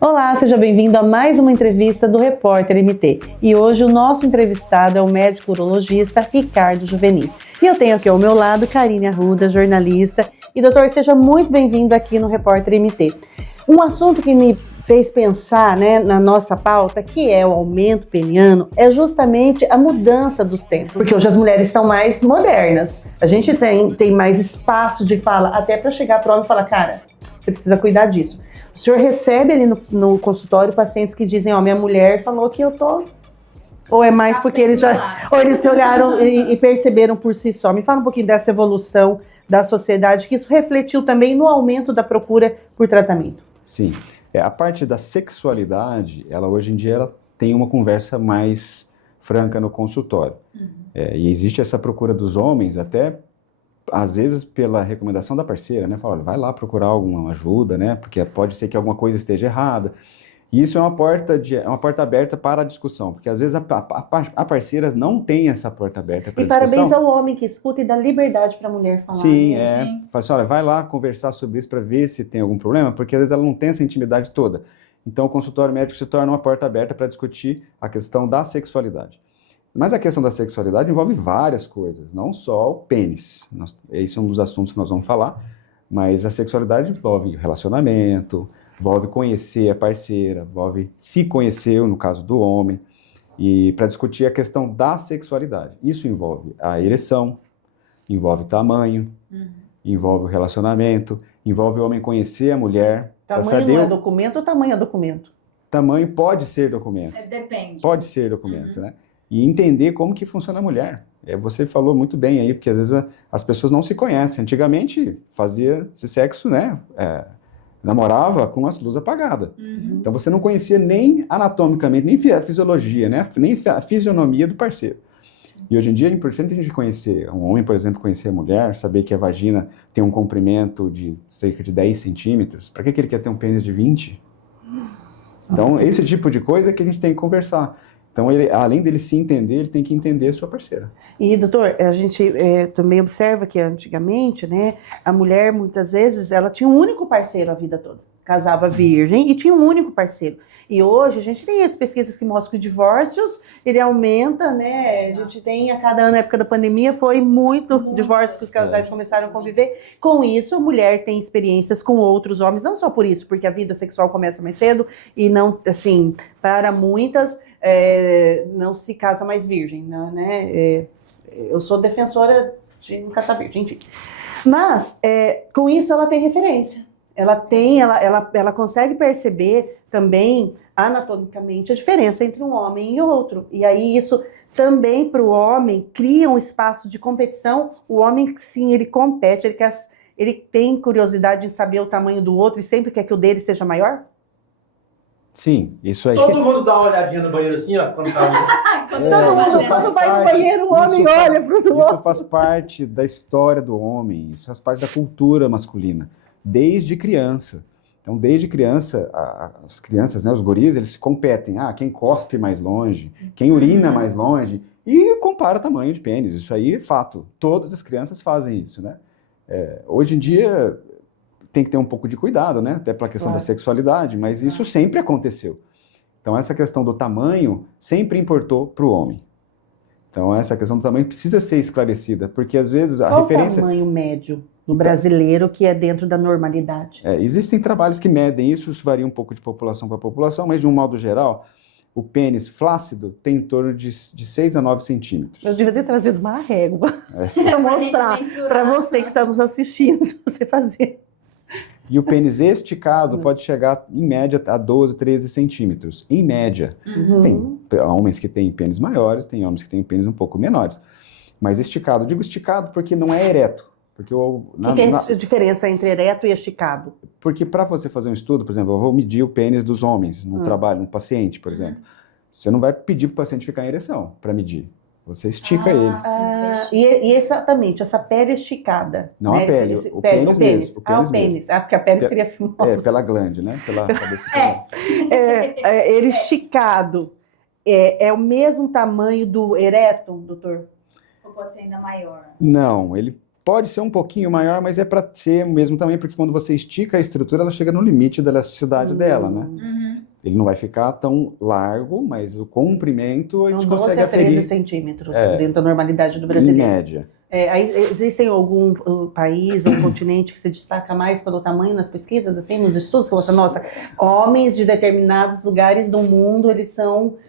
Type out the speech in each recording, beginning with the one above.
Olá, seja bem-vindo a mais uma entrevista do Repórter MT. E hoje o nosso entrevistado é o médico urologista Ricardo Juvenis. E eu tenho aqui ao meu lado Karine Arruda, jornalista. E doutor, seja muito bem-vindo aqui no Repórter MT. Um assunto que me fez pensar, na nossa pauta, que é o aumento peniano, é justamente a mudança dos tempos. Porque hoje as mulheres estão mais modernas. A gente tem mais espaço de fala, até para chegar para o homem e falar, cara, você precisa cuidar disso. O senhor recebe ali no consultório pacientes que dizem, minha mulher falou que eu tô... Ou é mais porque eles se olharam e perceberam por si só. Me fala um pouquinho dessa evolução da sociedade, que isso refletiu também no aumento da procura por tratamento. Sim. A parte da sexualidade, ela hoje em dia ela tem uma conversa mais franca no consultório. E existe essa procura dos homens, até às vezes pela recomendação da parceira, né? Fala, olha, vai lá procurar alguma ajuda, né? Porque pode ser que alguma coisa esteja errada. E isso é uma porta aberta para a discussão, porque às vezes a parceira não tem essa porta aberta para a discussão. E parabéns ao homem que escuta e dá liberdade para a mulher falar. Sim, fala assim, olha, vai lá conversar sobre isso para ver se tem algum problema, porque às vezes ela não tem essa intimidade toda. Então o consultório médico se torna uma porta aberta para discutir a questão da sexualidade. Mas a questão da sexualidade envolve várias coisas, não só o pênis. Esse é um dos assuntos que nós vamos falar, mas a sexualidade envolve relacionamento, envolve conhecer a parceira, envolve se conhecer, no caso do homem, e para discutir a questão da sexualidade. Isso envolve a ereção, envolve tamanho, envolve o relacionamento, envolve o homem conhecer a mulher. Tamanho não é documento ou tamanho é documento? Tamanho pode ser documento. Depende. Pode ser documento, né? E entender como que funciona a mulher. Você falou muito bem aí, porque às vezes as pessoas não se conhecem. Antigamente fazia-se sexo, né? Namorava com as luzes apagadas. Então você não conhecia nem anatomicamente, nem a fisiologia, né? Nem a fisionomia do parceiro. E hoje em dia é importante a gente conhecer, um homem, por exemplo, conhecer a mulher, saber que a vagina tem um comprimento de cerca de 10 centímetros. Para que ele quer ter um pênis de 20? Então, esse tipo de coisa é que a gente tem que conversar. Então, além dele se entender, ele tem que entender a sua parceira. E, doutor, a gente também observa que antigamente, né, a mulher, muitas vezes, ela tinha um único parceiro a vida toda. Casava virgem e tinha um único parceiro. E hoje a gente tem as pesquisas que mostram que o divórcios, ele aumenta, né? Exato. A gente tem, a cada ano, na época da pandemia, foi muito divórcio, porque os casais começaram a conviver. Com isso, a mulher tem experiências com outros homens, não só por isso, porque a vida sexual começa mais cedo e não, assim, para muitas, não se casa mais virgem, não, né? Eu sou defensora de não casar virgem, enfim. Mas, com isso, ela tem referência. Ela consegue perceber também, anatomicamente, a diferença entre um homem e outro. E aí isso também, para o homem, cria um espaço de competição. O homem, sim, ele compete, ele tem curiosidade em saber o tamanho do outro e sempre quer que o dele seja maior? Sim, isso aí. Todo mundo dá uma olhadinha no banheiro assim, ó, quando tá... Quando vai no banheiro, o homem olha para o outro. Isso faz parte da história do homem, isso faz parte da cultura masculina. Desde criança. Então, desde criança, as crianças, né, os guris, eles competem. Quem cospe mais longe, quem urina mais longe, e compara tamanho de pênis. Isso aí é fato. Todas as crianças fazem isso, né? Hoje em dia, tem que ter um pouco de cuidado, né? Até pela questão da sexualidade, mas isso sempre aconteceu. Então, essa questão do tamanho sempre importou para o homem. Então, essa questão do tamanho precisa ser esclarecida, porque às vezes a referência... Qual o tamanho médio do brasileiro que é dentro da normalidade? Existem trabalhos que medem isso varia um pouco de população para população, mas de um modo geral, o pênis flácido tem em torno de 6 a 9 centímetros. Eu devia ter trazido uma régua para mostrar para você que está nos assistindo, você fazer. E o pênis esticado pode chegar, em média, a 12, 13 centímetros. Em média. Tem homens que têm pênis maiores, tem homens que têm pênis um pouco menores. Mas esticado. Eu digo esticado porque não é ereto. Porque o que é a diferença entre ereto e esticado? Porque para você fazer um estudo, por exemplo, eu vou medir o pênis dos homens no trabalho, no paciente, por exemplo. Você não vai pedir para o paciente ficar em ereção para medir. Você estica ele. E exatamente, essa pele esticada. Não, né? A pele, o pênis mesmo. O pênis. Porque a pele seria fimosa. Pela glande, né? Pela cabeça. Ele esticado. É o mesmo tamanho do ereto, doutor? Ou pode ser ainda maior? Não, ele pode ser um pouquinho maior, mas é para ser o mesmo tamanho, porque quando você estica a estrutura, ela chega no limite da elasticidade dela, né? Ele não vai ficar tão largo, mas o comprimento a Então, gente 12 consegue a 13 aferir centímetros É. dentro da normalidade do em brasileiro. média. Aí, existem algum país ou continente que se destaca mais pelo tamanho nas pesquisas, assim, nos estudos? Que você, nossa, homens de determinados lugares do mundo,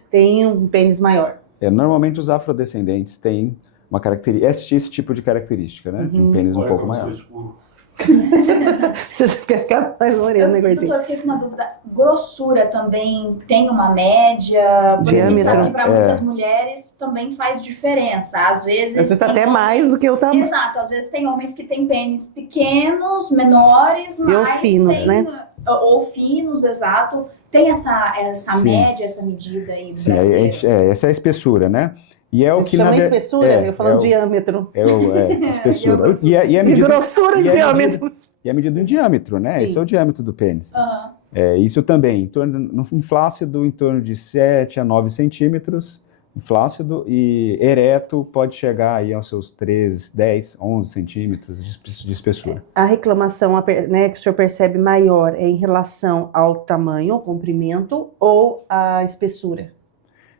têm um pênis maior. Normalmente os afrodescendentes têm uma característica, esse tipo de característica, né? De um pênis um Olha pouco como maior. sou escuro. Você já quer ficar mais moreno, né, gordinho? Doutor, eu fiquei com uma dúvida. Grossura também tem uma média? Porque a gente Diâmetro. sabe que para muitas mulheres também faz diferença. Às vezes Você tá tem até homens- mais do que o tamanho. Exato, às vezes tem homens que têm pênis pequenos, menores, mas ou finos, tem, né? Ou finos, exato. Tem essa Sim. média, essa medida aí do Sim, brasileiro. essa é a espessura, né? E é o que Chama na ver- espessura, eu falando diâmetro. a espessura. E a E a E medida grossura e e a diâmetro. E a medida em diâmetro, né? Sim. Esse é o diâmetro do pênis. Aham. Isso também, em flácido, em torno de 7 a 9 centímetros, em flácido, e ereto pode chegar aí aos seus 13, 10, 11 centímetros de espessura. A reclamação, né, que o senhor percebe maior é em relação ao tamanho, ao comprimento ou à espessura?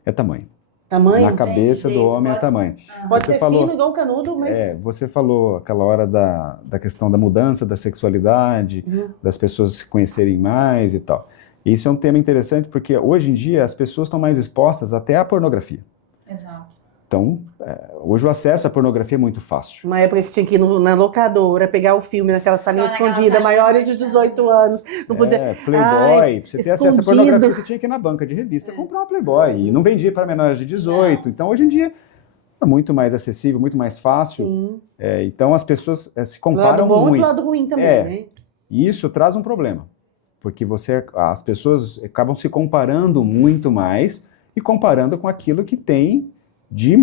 É tamanho. Tamanho? Na cabeça do Entendi. homem é Pode- tamanho. Pode Você ser falou- fino, igual canudo, mas... Você falou aquela hora da questão da mudança da sexualidade, Uhum. das pessoas se conhecerem mais e tal. Isso é um tema interessante porque hoje em dia as pessoas estão mais expostas até à pornografia. Exato. Então, hoje o acesso à pornografia é muito fácil. Uma época que tinha que ir na locadora, pegar o filme naquela salinha Naquela escondida, salinha maiores de fechada. 18 anos, não podia... Playboy, Ai, pra você ter acesso à escondido. pornografia, você tinha que ir na banca de revista comprar uma Playboy. E não vendia para menores de 18. Então, hoje em dia, é muito mais acessível, muito mais fácil. Sim. Então, as pessoas se Do lado comparam bom e do muito. lado ruim também, É. né? E isso traz um problema. Porque as pessoas acabam se comparando muito mais e comparando com aquilo que tem de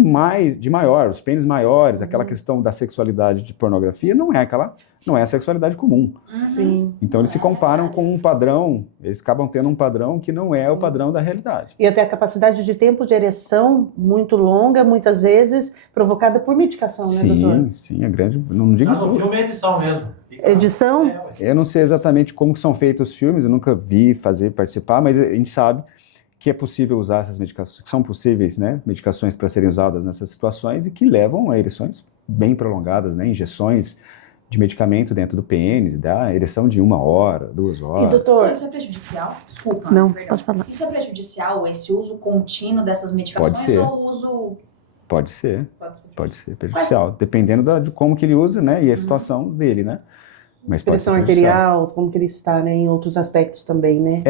maior, os pênis maiores, aquela questão da sexualidade de pornografia não é a sexualidade comum. Uhum. Sim. Então eles se comparam com um padrão, eles acabam tendo um padrão que não é o Sim. padrão da realidade. E até a capacidade de tempo de ereção muito longa, muitas vezes provocada por medicação, né, doutor? Sim, é grande, não digo Mas no isso. filme é edição mesmo. Edição? Ué. Eu não sei exatamente como que são feitos os filmes, eu nunca vi participar, mas a gente sabe que é possível usar essas medicações, que são possíveis, né, medicações para serem usadas nessas situações e que levam a ereções bem prolongadas, né, injeções de medicamento dentro do pênis, da ereção de 1 hora, 2 E horas. doutor, Isso é prejudicial? Desculpa. Não, perdão. pode falar. Isso é prejudicial, esse uso contínuo dessas medicações? Pode ser. Ou o uso... Pode ser Pode ser. prejudicial, dependendo de como que ele usa, né, e a situação dele, né. Mas pode ser pressão prejudicial. arterial, como que ele está, né, em outros aspectos também, né?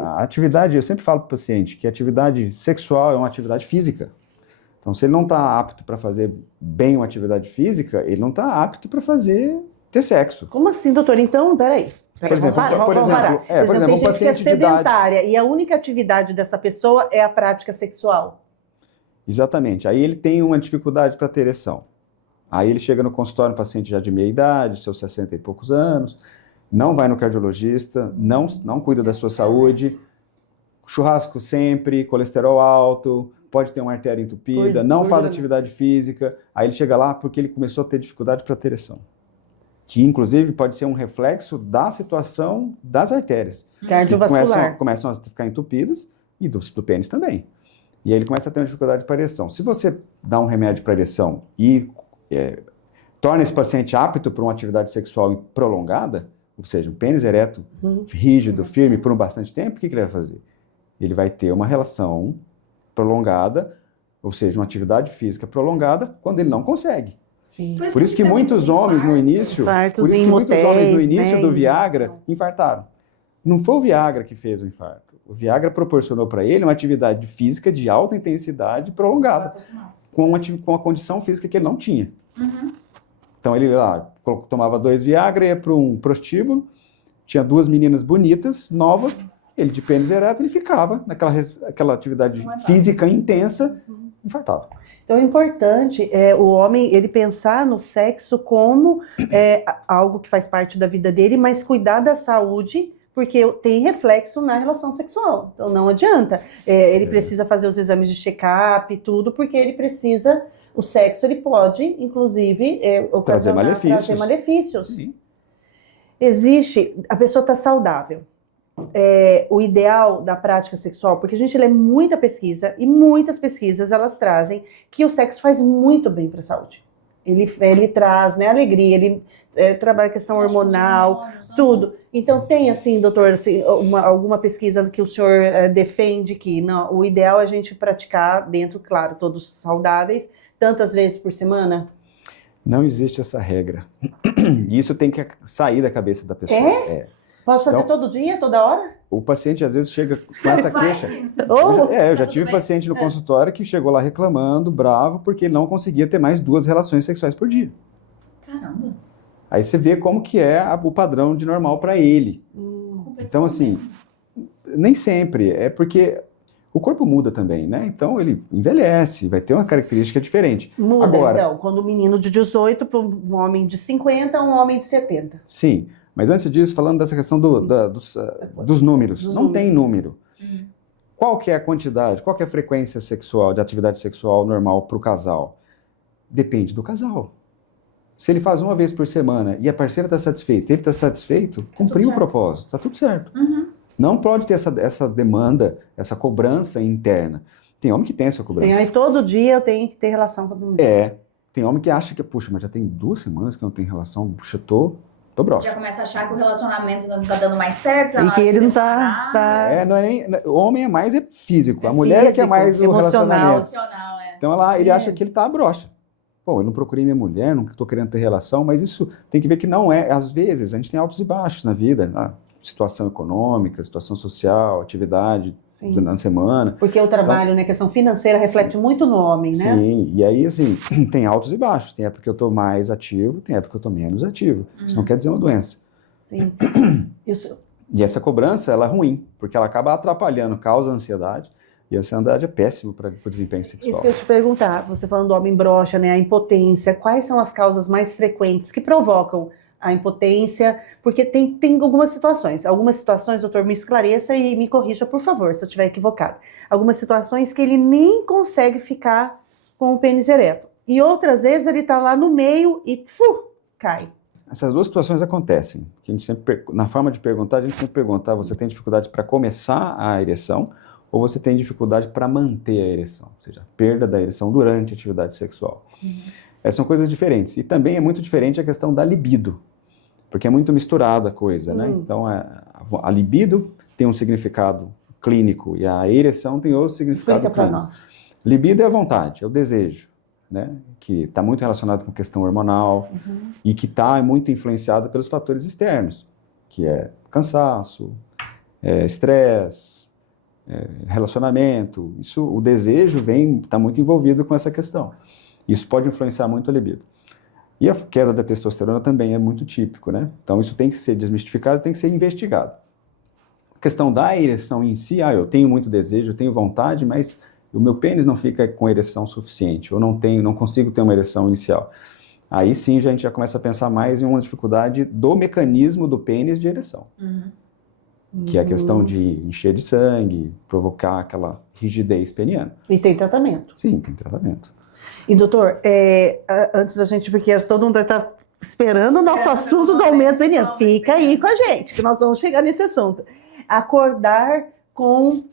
A atividade, eu sempre falo para o paciente que a atividade sexual é uma atividade física. Então, se ele não está apto para fazer bem uma atividade física, ele não está apto para ter sexo. Como assim, doutor? Então, peraí. Por exemplo, Vamos por exemplo, parar. por exemplo, tem um gente que é paciente de idade. sedentária e a única atividade dessa pessoa é a prática sexual. Exatamente. Aí ele tem uma dificuldade para ter ereção. Aí ele chega no consultório, um paciente já de meia idade, seus 60 e poucos anos, não vai no cardiologista, não cuida da sua saúde, churrasco sempre, colesterol alto, pode ter uma artéria entupida, não faz atividade física. Aí ele chega lá porque ele começou a ter dificuldade para ter ereção. Que, inclusive, pode ser um reflexo da situação das artérias. Cardiovascular. Começam a ficar entupidas e do pênis também. E aí ele começa a ter uma dificuldade para ereção. Se você dá um remédio para ereção e torna esse paciente apto para uma atividade sexual prolongada, ou seja, um pênis ereto, rígido, firme, por um bastante tempo, o que ele vai fazer? Ele vai ter uma relação prolongada, ou seja, uma atividade física prolongada, quando ele não consegue. Sim. Por isso que muitos homens no início, Infartos por isso em que muitos homens no motéis, início né, do isso. Viagra infartaram. Não foi o Viagra que fez o infarto. O Viagra proporcionou para ele uma atividade física de alta intensidade prolongada, com a condição física que ele não tinha. Então ele lá tomava 2 Viagra, ia para um prostíbulo, tinha 2 meninas bonitas, novas, ele de pênis ereto, ele ficava naquela atividade física intensa, infartava. Então é importante o homem ele pensar no sexo como algo que faz parte da vida dele, mas cuidar da saúde, porque tem reflexo na relação sexual. Então não adianta. Ele precisa fazer os exames de check-up e tudo, porque ele precisa. O sexo ele pode, inclusive, Trazer malefícios. Trazer malefícios. Sim. A pessoa está saudável. o ideal da prática sexual, porque a gente lê muita pesquisa e muitas pesquisas elas trazem que o sexo faz muito bem para a saúde. Ele traz, né, alegria, ele trabalha a questão hormonal, tudo. Então tem assim, doutor, assim, alguma pesquisa que o senhor defende que não, o ideal é a gente praticar dentro, claro, todos saudáveis, tantas vezes por semana? Não existe essa regra. E isso tem que sair da cabeça da pessoa. Posso fazer Então, todo dia, toda hora? O paciente às vezes chega com essa queixa. Eu já tive paciente no consultório que chegou lá reclamando, bravo, porque ele não conseguia ter mais 2 relações sexuais por dia. Caramba. Aí você vê como que é o padrão de normal para ele. Então, assim, nem sempre. É porque o corpo muda também, né? Então, ele envelhece, vai ter uma característica diferente. Muda, Agora, então, quando um menino de 18 para um homem de 50, um homem de 70. sim, mas antes disso, falando dessa questão dos números. Não tem número. Qual que é a quantidade, qual que é a frequência sexual, de atividade sexual normal para o casal? Depende do casal. Se ele faz uma vez por semana e a parceira está satisfeita, ele está satisfeito, cumpriu o propósito, está tudo certo. Não pode ter essa demanda, essa cobrança interna. Tem homem que tem essa cobrança. Tem aí todo dia eu tenho que ter relação com a mulher. Tem homem que acha que, puxa, mas já tem 2 semanas que eu não tenho relação, puxa, tô broxa. Já começa a achar que o relacionamento não tá dando mais certo. E que ele não tá... Não é nem, o homem é mais físico, a mulher é que é mais o relacionamento. Emocional, Então ele acha que ele tá broxa. Pô, eu não procurei minha mulher, não tô querendo ter relação, mas isso tem que ver que não é. Às vezes a gente tem altos e baixos na vida, situação econômica, situação social, atividade na semana. Porque o trabalho, né, questão financeira reflete muito no homem, né? Sim, e aí assim, tem altos e baixos. Tem época que eu tô mais ativo, tem época que eu tô menos ativo. Isso não quer dizer uma doença. Sim. E essa cobrança, ela é ruim, porque ela acaba atrapalhando, causa ansiedade. E a ansiedade é péssimo para o desempenho sexual. Isso que eu te perguntar, você falando do homem broxa, né, a impotência, quais são as causas mais frequentes que provocam a impotência? Porque tem algumas situações, doutor, me esclareça e me corrija, por favor, se eu estiver equivocado. Algumas situações que ele nem consegue ficar com o pênis ereto. E outras vezes ele está lá no meio e cai. Essas 2 situações acontecem. Que a gente sempre, na forma de perguntar, a gente sempre pergunta, você tem dificuldade para começar a ereção ou você tem dificuldade para manter a ereção? Ou seja, perda da ereção durante a atividade sexual. Essas são coisas diferentes. E também é muito diferente a questão da libido, porque é muito misturada a coisa, né? Então, a libido tem um significado clínico e a ereção tem outro significado clínico. Explica para nós. Libido é a vontade, é o desejo, né? Que está muito relacionado com a questão hormonal e que está muito influenciado pelos fatores externos, que é cansaço, estresse, relacionamento. Isso, o desejo está muito envolvido com essa questão. Isso pode influenciar muito a libido. E a queda da testosterona também é muito típico, né? Então isso tem que ser desmistificado, tem que ser investigado. A questão da ereção em si, eu tenho muito desejo, eu tenho vontade, mas o meu pênis não fica com ereção suficiente, ou não consigo ter uma ereção inicial. Aí sim a gente já começa a pensar mais em uma dificuldade do mecanismo do pênis de ereção. Que é a questão de encher de sangue, provocar aquela rigidez peniana. E tem tratamento? Sim, tem tratamento. E doutor, antes da gente, porque todo mundo está esperando o nosso assunto do aumento peniano, fica aí com a gente, que nós vamos chegar nesse assunto. Acordar com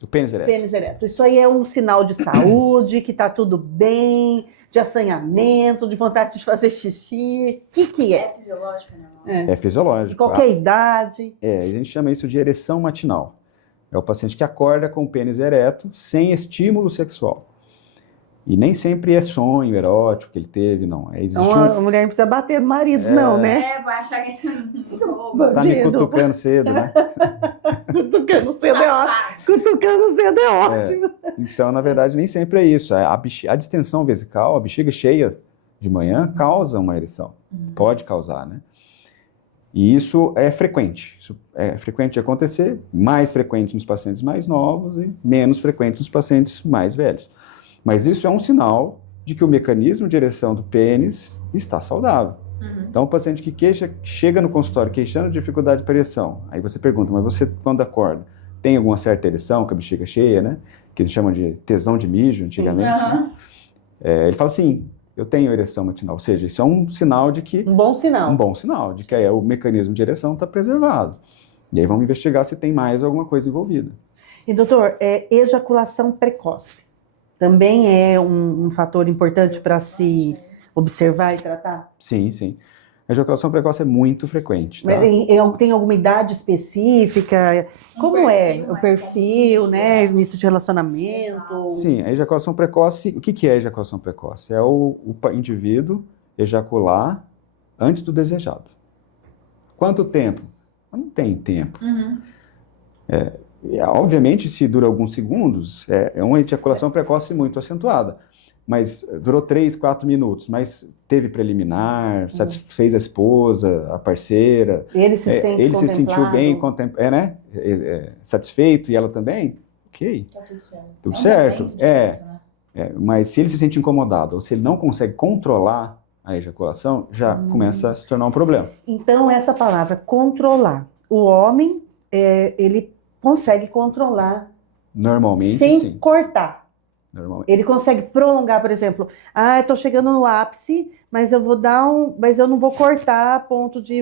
o pênis ereto. Isso aí é um sinal de saúde, que está tudo bem, de assanhamento, de vontade de fazer xixi. O que é? É fisiológico, né? É fisiológico. De qualquer idade. A gente chama isso de ereção matinal. É o paciente que acorda com o pênis ereto, sem estímulo sexual. E nem sempre é sonho erótico que ele teve, não. Então a mulher não precisa bater no marido, não, né? Vai achar que... Tá me cutucando cedo, né? Cutucando cedo é ótimo. Cutucando cedo é ótimo. Então, na verdade, nem sempre é isso. A distensão vesical, a bexiga cheia de manhã, causa uma ereção. Pode causar, né? E isso é frequente. Isso é frequente de acontecer, mais frequente nos pacientes mais novos e menos frequente nos pacientes mais velhos. Mas isso é um sinal de que o mecanismo de ereção do pênis está saudável. Então, o paciente que chega no consultório queixando de dificuldade para ereção, aí você pergunta, mas você, quando acorda, tem alguma certa ereção com a bexiga cheia, né? Que eles chamam de tesão de mijo, antigamente. Né? Ele fala assim, eu tenho ereção matinal. Ou seja, isso é um sinal de que... Um bom sinal. Um bom sinal de que o mecanismo de ereção está preservado. E aí vamos investigar se tem mais alguma coisa envolvida. E doutor, ejaculação precoce também é um fator importante para se observar e tratar? Sim, sim. A ejaculação precoce é muito frequente, tá? Mas tem alguma idade específica? Como é o mais perfil, comum, né? Início de relacionamento? Sim, a ejaculação precoce, o que é a ejaculação precoce? É o indivíduo ejacular antes do desejado. Quanto tempo? Não tem tempo. Uhum. Obviamente, se dura alguns segundos, é uma ejaculação precoce muito acentuada. Mas durou 3, 4 minutos, mas teve preliminar, satisfez a esposa, a parceira. Ele se sente ele se sentiu bem, contemplado? satisfeito, e ela também? Ok, Tá tudo certo. tudo É um certo. momento de jeito, né? Mas se ele se sente incomodado, ou se ele não consegue controlar a ejaculação, já começa a se tornar um problema. Então, essa palavra, controlar. O homem, ele consegue controlar Normalmente, sem sim. cortar. Normalmente. Ele consegue prolongar, por exemplo, eu tô chegando no ápice, mas eu não vou cortar a ponto de...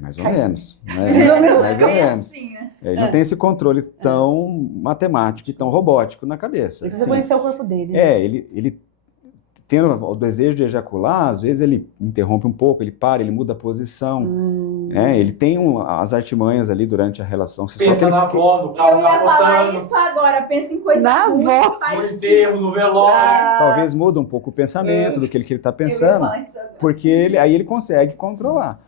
Mais ou Cai. menos. Mais ou menos. Mais ou É menos. assim, né? Ele não tem esse controle tão matemático e tão robótico na cabeça. Ele precisa Sim. conhecer o corpo dele. Ele tendo o desejo de ejacular, às vezes ele interrompe um pouco, ele para, ele muda a posição. Ele tem as artimanhas ali durante a relação sexual. Pensa na avó, no Eu carro ia falar capotando, isso agora. Pensa em coisa Na ruim avó. que faz no tipo- enterro, no velório. Talvez muda um pouco o pensamento do que ele está Eu ia pensando, falar isso agora. porque aí ele consegue controlar.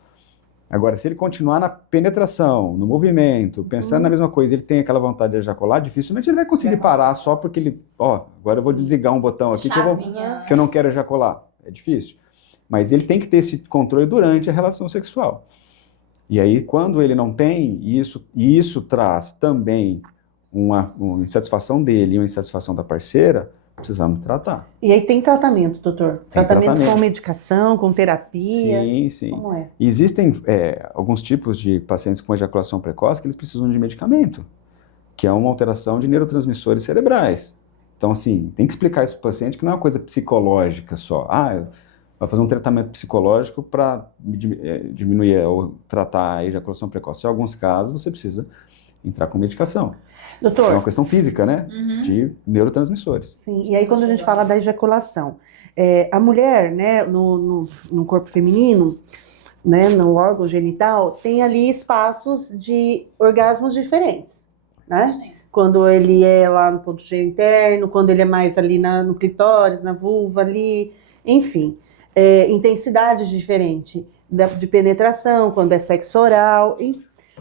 Agora, se ele continuar na penetração, no movimento, pensando na mesma coisa, ele tem aquela vontade de ejacular, dificilmente ele vai conseguir parar só porque ele, agora eu vou desligar um botão aqui Chavinha. que eu não quero ejacular. É difícil. Mas ele tem que ter esse controle durante a relação sexual. E aí, quando ele não tem, e isso traz também uma insatisfação dele e uma insatisfação da parceira, precisamos tratar. E aí tem tratamento, doutor? Tratamento tratamento. com medicação, com terapia? Sim, sim. Como é? E existem alguns tipos de pacientes com ejaculação precoce que eles precisam de medicamento, que é uma alteração de neurotransmissores cerebrais. Então, assim, tem que explicar isso para o paciente que não é uma coisa psicológica só. Vai fazer um tratamento psicológico para diminuir ou tratar a ejaculação precoce. Em alguns casos, você precisa entrar com medicação. É Doutor, uma questão física, né? Uhum. De neurotransmissores. sim, e aí quando a gente fala da ejaculação, a mulher, né, no corpo feminino, né, no órgão genital, tem ali espaços de orgasmos diferentes, né? Sim. Quando ele é lá no ponto G interno, quando ele é mais ali no clitóris, na vulva ali, enfim, intensidade diferente de penetração, quando é sexo oral.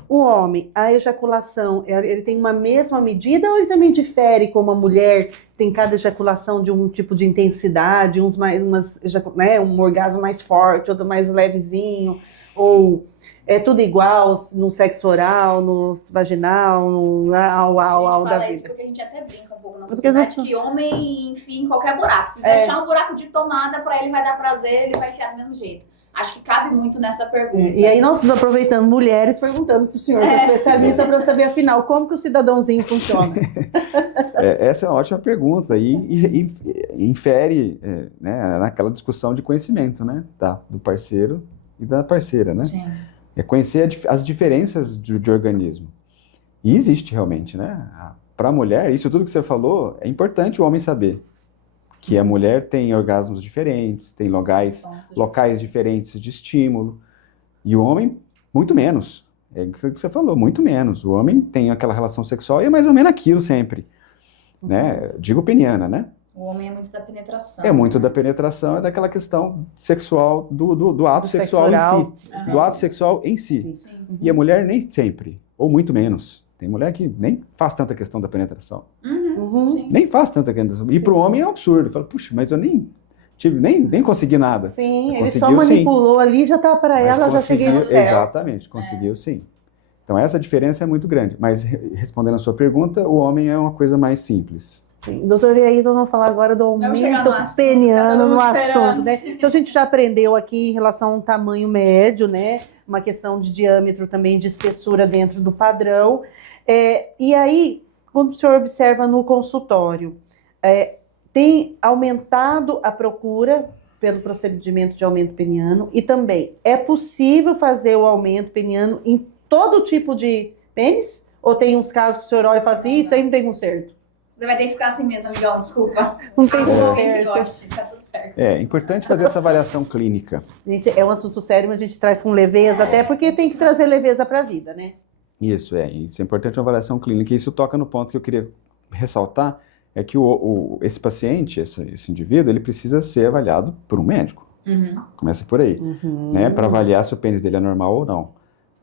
O homem, a ejaculação, ele tem uma mesma medida ou ele também difere como a mulher tem cada ejaculação de um tipo de intensidade, um orgasmo mais forte, outro mais levezinho, ou é tudo igual no sexo oral, no vaginal, no au A gente da fala isso vida? porque a gente até brinca um pouco na Porque sociedade nós- que homem enfia em qualquer buraco. Se deixar um buraco de tomada, pra ele vai dar prazer, ele vai enfiar do mesmo jeito. Acho que cabe muito nessa pergunta. E aí nós estamos aproveitando mulheres perguntando para o senhor, que é especialista, para saber afinal como que o cidadãozinho funciona. Essa é uma ótima pergunta e infere né, naquela discussão de conhecimento, né? Do parceiro e da parceira, né? Sim. É conhecer as diferenças de organismo. E existe realmente, né? Para a mulher, isso tudo que você falou, é importante o homem saber. Que a mulher tem orgasmos diferentes, tem locais diferentes de estímulo. E o homem, muito menos. É o que você falou, muito menos. O homem tem aquela relação sexual e é mais ou menos aquilo sempre. Né? Digo peniana, né? O homem é muito da penetração. É muito da penetração, é daquela questão sexual, do ato sexo sexual oral. em si. Do ato sexual em si. Sim. Sim. E a mulher nem sempre, ou muito menos. Tem mulher que nem faz tanta questão da penetração. Uhum. Sim. Nem faz tanta questão. E para o homem é um absurdo. Fala, puxa, mas eu nem consegui nada. Sim, ele Conseguiu, só manipulou ali, já tá para Mas ela, já cheguei no conseguiu, céu. exatamente, conseguiu sim. Então essa diferença é muito grande. Mas respondendo a sua pergunta, o homem é uma coisa mais simples. Sim. Doutor, e aí nós vamos falar agora do Vamos chegar aumento no assunto, peniano tá todo no mundo assunto, esperando. né? Então a gente já aprendeu aqui em relação a um tamanho médio, né? Uma questão de diâmetro também, de espessura dentro do padrão. E aí, quando o senhor observa no consultório, tem aumentado a procura pelo procedimento de aumento peniano e também é possível fazer o aumento peniano em todo tipo de pênis? Ou tem uns casos que o senhor olha e fala assim, isso aí não tem conserto? Você vai ter que ficar assim mesmo, amigão, desculpa. Não tem Alguém que conserto. goste, tá tudo certo. É importante fazer essa avaliação clínica. Gente, é um assunto sério, mas a gente traz com leveza, até porque tem que trazer leveza para a vida, né? Isso é importante uma avaliação clínica. E isso toca no ponto que eu queria ressaltar, é que esse paciente, esse indivíduo, ele precisa ser avaliado por um médico. Uhum. Começa por aí, né? Para avaliar se o pênis dele é normal ou não.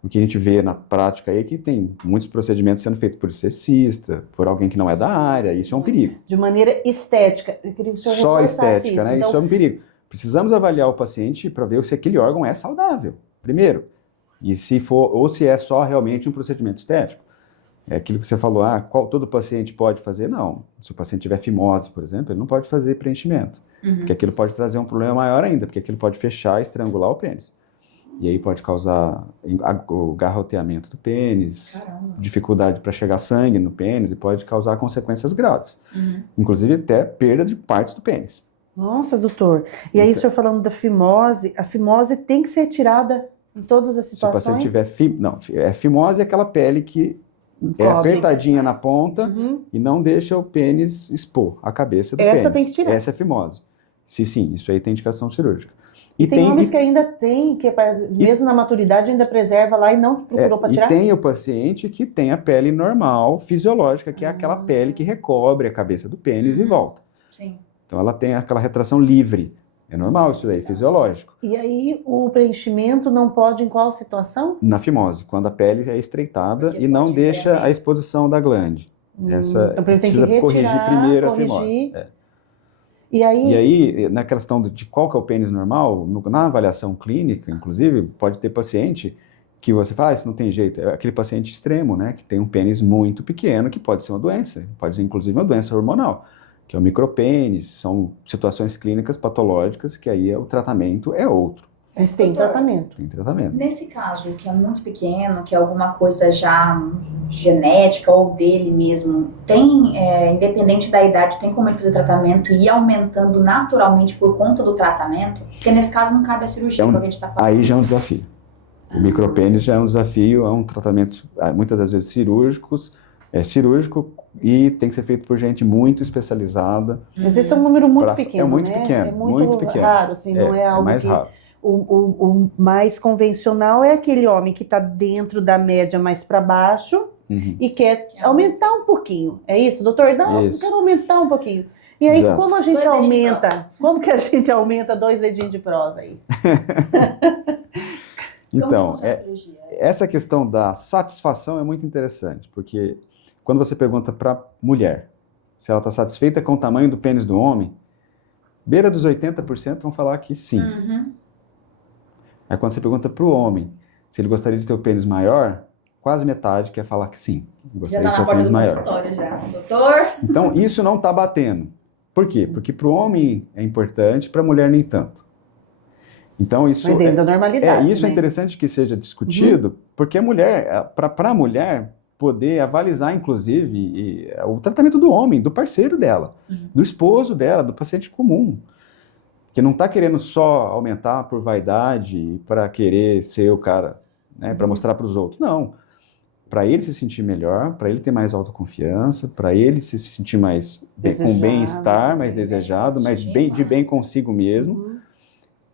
O que a gente vê na prática aí é que tem muitos procedimentos sendo feitos por cestista, por alguém que não é da área, isso é um perigo. De maneira estética. Eu queria que o senhor Só reforçasse estética, né? Então, Isso é um perigo. Precisamos avaliar o paciente para ver se aquele órgão é saudável, primeiro. E se for, ou se é só realmente um procedimento estético. É aquilo que você falou, todo paciente pode fazer? Não. Se o paciente tiver fimose, por exemplo, ele não pode fazer preenchimento. Porque aquilo pode trazer um problema maior ainda, porque aquilo pode fechar e estrangular o pênis. E aí pode causar o garroteamento do pênis, Caramba. dificuldade para chegar sangue no pênis e pode causar consequências graves. Inclusive até perda de partes do pênis. Nossa, doutor. E aí, o senhor falando da fimose, a fimose tem que ser tirada em todas as Se o situações? paciente tiver fimose é aquela pele que é apertadinha na ponta e não deixa o pênis expor a cabeça do pênis. Essa tem que tirar. Essa é fimose. Sim, isso aí tem indicação cirúrgica. E tem homens que ainda tem, mesmo na maturidade, ainda preserva lá e não procurou para tirar? E tem o paciente que tem a pele normal, fisiológica, que é aquela pele que recobre a cabeça do pênis e volta. Sim. Então ela tem aquela retração livre. É normal isso daí, fisiológico. E aí o preenchimento não pode em qual situação? Na fimose, quando a pele é estreitada Porque e não pode deixa ver, né? a exposição da glande. Essa Então ele tem que precisa retirar, corrigir primeiro a corrigir. fimose. E aí, Na questão de qual que é o pênis normal, na avaliação clínica, inclusive, pode ter paciente que você fala, isso não tem jeito. É aquele paciente extremo, né, que tem um pênis muito pequeno, que pode ser uma doença, pode ser inclusive uma doença hormonal, que é o micropênis, são situações clínicas patológicas que aí o tratamento é outro. mas tem Doutor, tratamento. Tem tratamento. Nesse caso, que é muito pequeno, que é alguma coisa já genética ou dele mesmo, independente da idade, tem como ele fazer tratamento e ir aumentando naturalmente por conta do tratamento? Porque nesse caso não cabe a cirurgia, que a gente está falando. Aí já é um desafio. O micropênis já é um desafio, é um tratamento, muitas das vezes cirúrgico e tem que ser feito por gente muito especializada. Mas esse é um número muito pequeno, É muito né? pequeno, É muito pequeno. raro, assim, não é algo mais que... raro. O mais convencional é aquele homem que está dentro da média mais para baixo e quer aumentar um pouquinho. É isso, doutor? Não, Isso. eu quero aumentar um pouquinho. E aí, Exato. como a gente 2 dedinhos de aumenta? Como que a gente aumenta 2 dedinhos de prosa aí? Então, Como funciona a cirurgia? essa questão da satisfação é muito interessante, porque quando você pergunta para a mulher se ela está satisfeita com o tamanho do pênis do homem, beira dos 80% vão falar que sim. Aí quando você pergunta para o homem se ele gostaria de ter o pênis maior, quase metade quer falar que sim, Já gostaria tá de ter na o porta pênis do maior. consultório já. Doutor? Então isso não está batendo. Por quê? Porque para o homem é importante, para a mulher nem tanto. Então isso Mas dentro da normalidade, isso é né? interessante que seja discutido, porque a mulher, para a mulher poder avalizar, inclusive, o tratamento do homem, do parceiro dela, do esposo dela, do paciente comum, que não está querendo só aumentar por vaidade, para querer ser o cara, né, para mostrar para os outros. Não. Para ele se sentir melhor, para ele ter mais autoconfiança, para ele se sentir mais com Desejado, bem-estar, mais desejado, mais de bem consigo mesmo.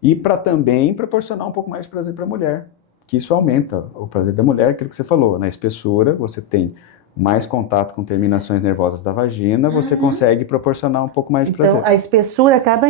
E para também proporcionar um pouco mais de prazer para a mulher, que isso aumenta o prazer da mulher, aquilo que você falou, na espessura, você tem mais contato com terminações nervosas da vagina, você consegue proporcionar um pouco mais de prazer. Então, a espessura acaba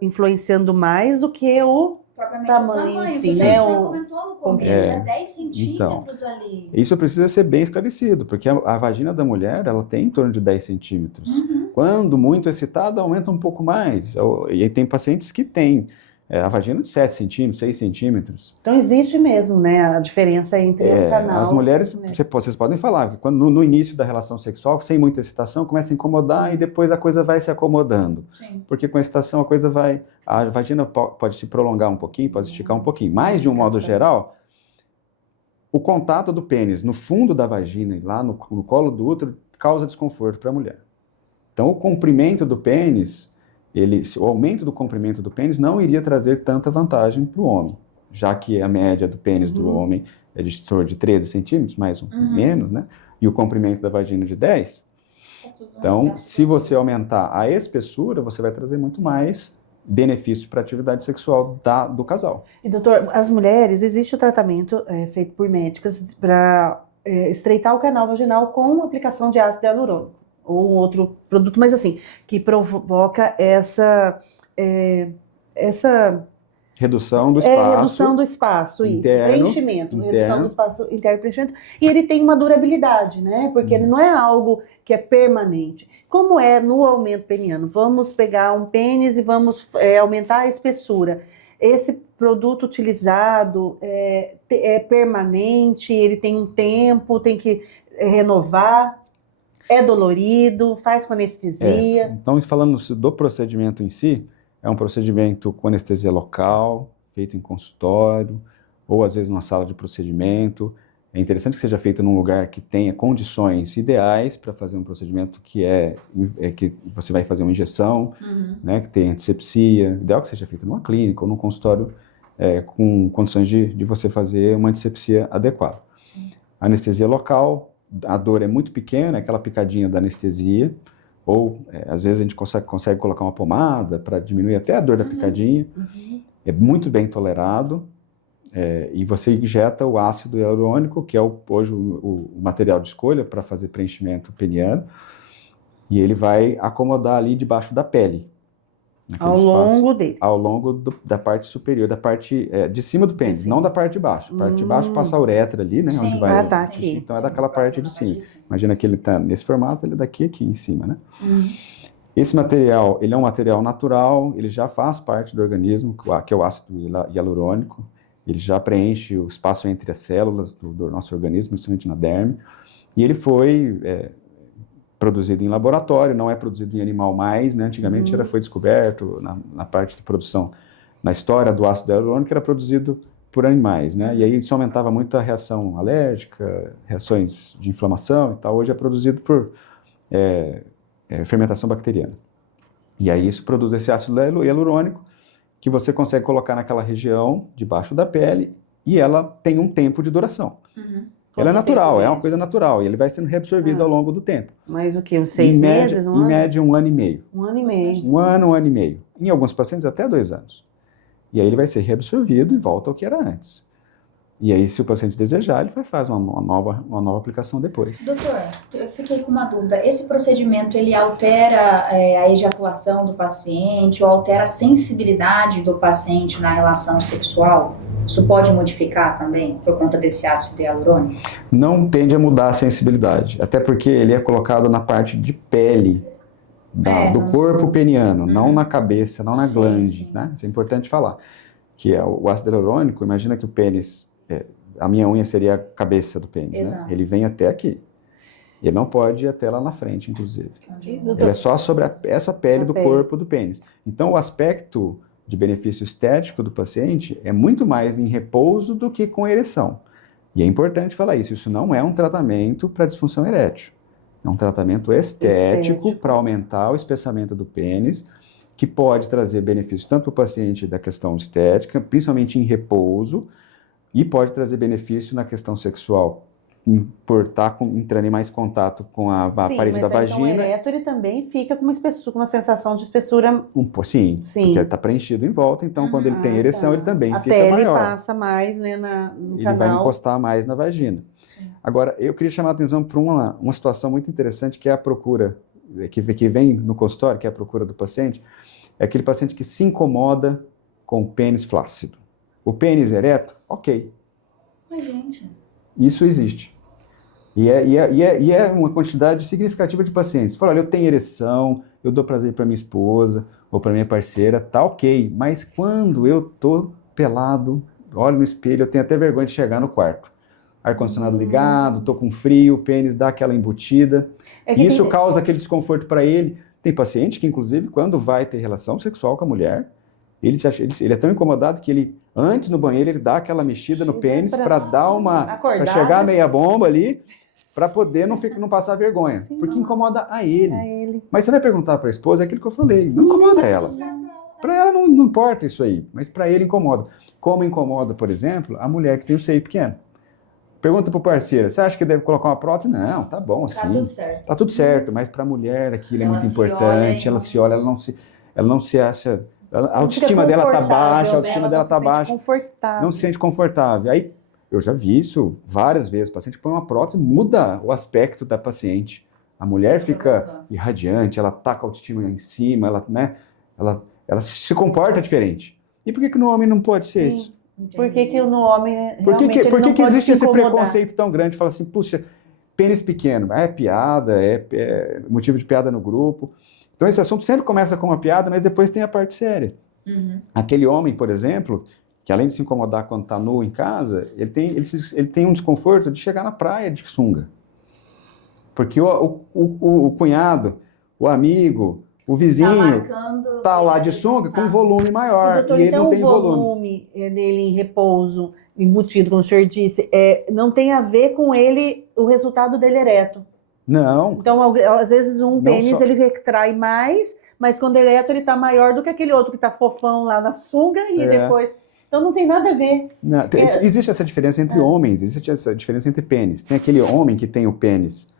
influenciando mais do que o Propriamente tamanho o tamanho. em si, Você né? já O- comentou no começo, é 10 centímetros ali. Isso precisa ser bem esclarecido, porque a vagina da mulher, ela tem em torno de 10 centímetros. Quando muito excitada, aumenta um pouco mais. E aí tem pacientes que têm a vagina de 7 centímetros, 6 centímetros. Então existe mesmo, né, a diferença entre o canal. As mulheres, né? vocês podem falar, que quando no início da relação sexual, sem muita excitação, começa a incomodar e depois a coisa vai se acomodando. Sim. Porque com a excitação a vagina pode se prolongar um pouquinho, pode esticar um pouquinho. Mas, de um modo geral, o contato do pênis no fundo da vagina e lá no colo do útero causa desconforto para a mulher. Então, o comprimento do pênis, o aumento do comprimento do pênis não iria trazer tanta vantagem para o homem. já que a média do pênis do homem é de torno de 13 centímetros, mais ou menos, né? E o comprimento da vagina de 10. Então, se você aumentar a espessura, você vai trazer muito mais benefício para a atividade sexual do casal. E doutor, as mulheres, existe o tratamento feito por médicas para estreitar o canal vaginal com aplicação de ácido hialurônico ou um outro produto, mas assim, que provoca essa redução do espaço. Redução do espaço, interno, isso. Preenchimento. Redução do espaço interno, preenchimento. E ele tem uma durabilidade, né? Porque ele não é algo que é permanente. Como é no aumento peniano? Vamos pegar um pênis e vamos aumentar a espessura. Esse produto utilizado é permanente, ele tem um tempo, tem que renovar, é dolorido, faz com anestesia. Então, falando do procedimento em si, é um procedimento com anestesia local, feito em consultório, ou às vezes numa sala de procedimento. É interessante que seja feito num lugar que tenha condições ideais para fazer um procedimento que que você vai fazer uma injeção, né, que tenha antisepsia. Ideal que seja feito numa clínica ou num consultório com condições de você fazer uma antisepsia adequada. Anestesia local, a dor é muito pequena, aquela picadinha da anestesia, ou às vezes a gente consegue colocar uma pomada para diminuir até a dor da picadinha. É muito bem tolerado, e você injeta o ácido hialurônico, que é hoje o material de escolha para fazer preenchimento peniano, e ele vai acomodar ali debaixo da pele. Ao longo dele. Ao longo da parte superior, da parte de cima do pênis, não da parte de baixo. A parte de baixo passa a uretra ali, né? Sim, onde vai tá aqui. Então é daquela parte de cima. Imagina que ele está nesse formato, ele é daqui aqui em cima, né? Esse material, ele é um material natural, ele já faz parte do organismo, que é o ácido hialurônico. Ele já preenche o espaço entre as células do nosso organismo, principalmente na derme. E ele foi produzido em laboratório, não é produzido em animal mais, né? Antigamente foi descoberto na parte de produção, na história do ácido hialurônico, era produzido por animais, né? E aí isso aumentava muito a reação alérgica, reações de inflamação e tal. Hoje é produzido por fermentação bacteriana. E aí isso produz esse ácido hialurônico que você consegue colocar naquela região debaixo da pele e ela tem um tempo de duração. Ela é natural, é uma coisa natural, e ele vai sendo reabsorvido ao longo do tempo. Mas o quê? Uns 6 meses? Em média, 1 ano e meio. 1 ano e meio. 1 ano e meio. Em alguns pacientes, até 2 anos. E aí ele vai ser reabsorvido e volta ao que era antes. E aí, se o paciente desejar, ele faz uma nova aplicação depois. Doutor, eu fiquei com uma dúvida. Esse procedimento, ele altera a ejaculação do paciente ou altera a sensibilidade do paciente na relação sexual? Isso pode modificar também, por conta desse ácido hialurônico? Não tende a mudar a sensibilidade, até porque ele é colocado na parte de pele do corpo peniano, não na cabeça, não na glande, né? Isso é importante falar. Que é o ácido hialurônico, imagina que o pênis, a minha unha seria a cabeça do pênis, né? Ele vem até aqui. Ele não pode ir até lá na frente, inclusive. Ele é só sobre essa pele do corpo do pênis. Então, o aspecto de benefício estético do paciente é muito mais em repouso do que com ereção. E é importante falar isso. Isso não é um tratamento para disfunção erétil. É um tratamento estético para aumentar o espessamento do pênis, que pode trazer benefícios tanto para o paciente da questão estética, principalmente em repouso, e pode trazer benefício na questão sexual, por estar entrando em mais contato com a parede da vagina. Então, o ereto, ele também fica com uma espessura, com uma sensação de espessura. Sim, porque ele está preenchido em volta, então quando ele tem ereção, ele também fica maior. A pele passa mais, né, no ele canal. vai encostar mais na vagina. Sim. Agora, eu queria chamar a atenção para uma situação muito interessante, que é a procura, que vem no consultório, que é a procura do paciente, é aquele paciente que se incomoda com o pênis flácido. O pênis ereto, ok. Mas, gente... Isso existe. E é uma quantidade significativa de pacientes. Fala, olha, eu tenho ereção, eu dou prazer para minha esposa ou para minha parceira, tá ok. Mas quando eu tô pelado, olho no espelho, eu tenho até vergonha de chegar no quarto. Ar-condicionado ligado, tô com frio, o pênis dá aquela embutida. Isso causa aquele desconforto para ele. Tem paciente que, inclusive, quando vai ter relação sexual com a mulher, ele é tão incomodado que ele, antes no banheiro, ele dá aquela mexida no pênis para dar para chegar a meia bomba ali, para poder não passar vergonha. Sim, porque incomoda a ele. Mas você vai perguntar para a esposa, é aquilo que eu falei, não incomoda ela. Para ela não importa isso aí, mas para ele incomoda. Como incomoda, por exemplo, a mulher que tem o seio pequeno. Pergunta pro parceiro, você acha que deve colocar uma prótese? Não, tá bom assim. Tá tudo certo. Tá tudo certo, mas para a mulher aquilo é Ela muito se olha importante, e ela não- se olha, ela não se acha, a Não autoestima fica dela tá confortável, baixa, a né? autoestima Ela dela não tá se sente baixa, confortável. não se sente confortável. Aí eu já vi isso várias vezes, o paciente põe uma prótese, muda o aspecto da paciente. A mulher fica irradiante, ela tá com a autoestima em cima, ela, né, ela se comporta diferente. E por que no homem não pode ser Sim. isso? Por que no homem Por que, realmente ele por que não que pode existe se esse incomodar? preconceito tão grande? Fala assim, puxa, pênis pequeno, é piada, é motivo de piada no grupo. Então esse assunto sempre começa com uma piada, mas depois tem a parte séria. Uhum. Aquele homem, por exemplo, que além de se incomodar quando está nu em casa, ele tem um desconforto de chegar na praia de sunga. Porque o cunhado, o amigo, o vizinho, tá lá de sunga com um volume maior, Doutor, e ele então não o tem volume. volume dele em repouso, embutido, como o senhor disse, não tem a ver com ele, o resultado dele ereto. Não, Então, às vezes, um Não pênis só- ele retrai mais, mas quando ereto ele tá maior do que aquele outro que tá fofão lá na sunga e É. depois. Então não tem nada a ver. não, existe essa diferença entre homens, existe essa diferença entre pênis. Tem aquele homem que tem o pênis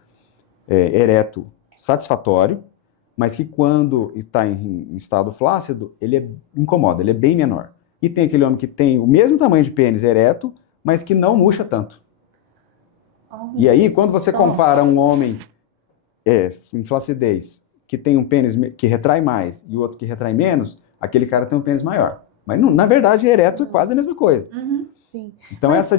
ereto satisfatório, mas que quando está em estado flácido, ele incomoda, ele é bem menor. E tem aquele homem que tem o mesmo tamanho de pênis ereto, mas que não murcha tanto. E aí, quando você compara um homem em flacidez, que tem um pênis que retrai mais e o outro que retrai menos, aquele cara tem um pênis maior. Mas, na verdade, ereto é quase a mesma coisa. Uhum. Sim. Então, esse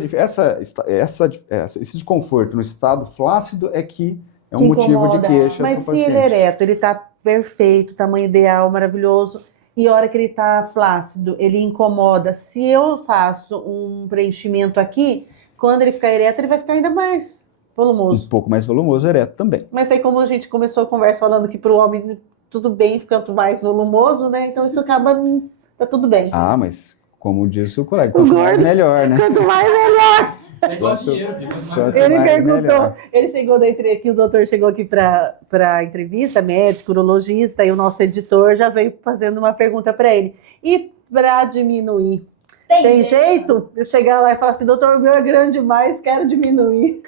desconforto no estado flácido é que é um Te motivo de incomoda. queixa Mas do se paciente. ele é ereto, ele tá perfeito, tamanho ideal, maravilhoso, e a hora que ele tá flácido, ele incomoda. Se eu faço um preenchimento aqui, quando ele ficar ereto, ele vai ficar ainda mais volumoso. Um pouco mais volumoso, ereto também. Mas aí, como a gente começou a conversa falando que pro homem tudo bem, quanto mais volumoso, né? Então isso acaba, tá tudo bem. Ah, mas como disse o colega, O quanto mais gordo. melhor, né? Quanto mais melhor. Tem igual dinheiro, filho. quanto Ele mais perguntou, melhor. ele chegou aqui, o doutor chegou aqui para entrevista, médico, urologista, e o nosso editor já veio fazendo uma pergunta para ele. E para diminuir, tem jeito? Eu chegar lá e falar assim, doutor, o meu é grande demais, quero diminuir.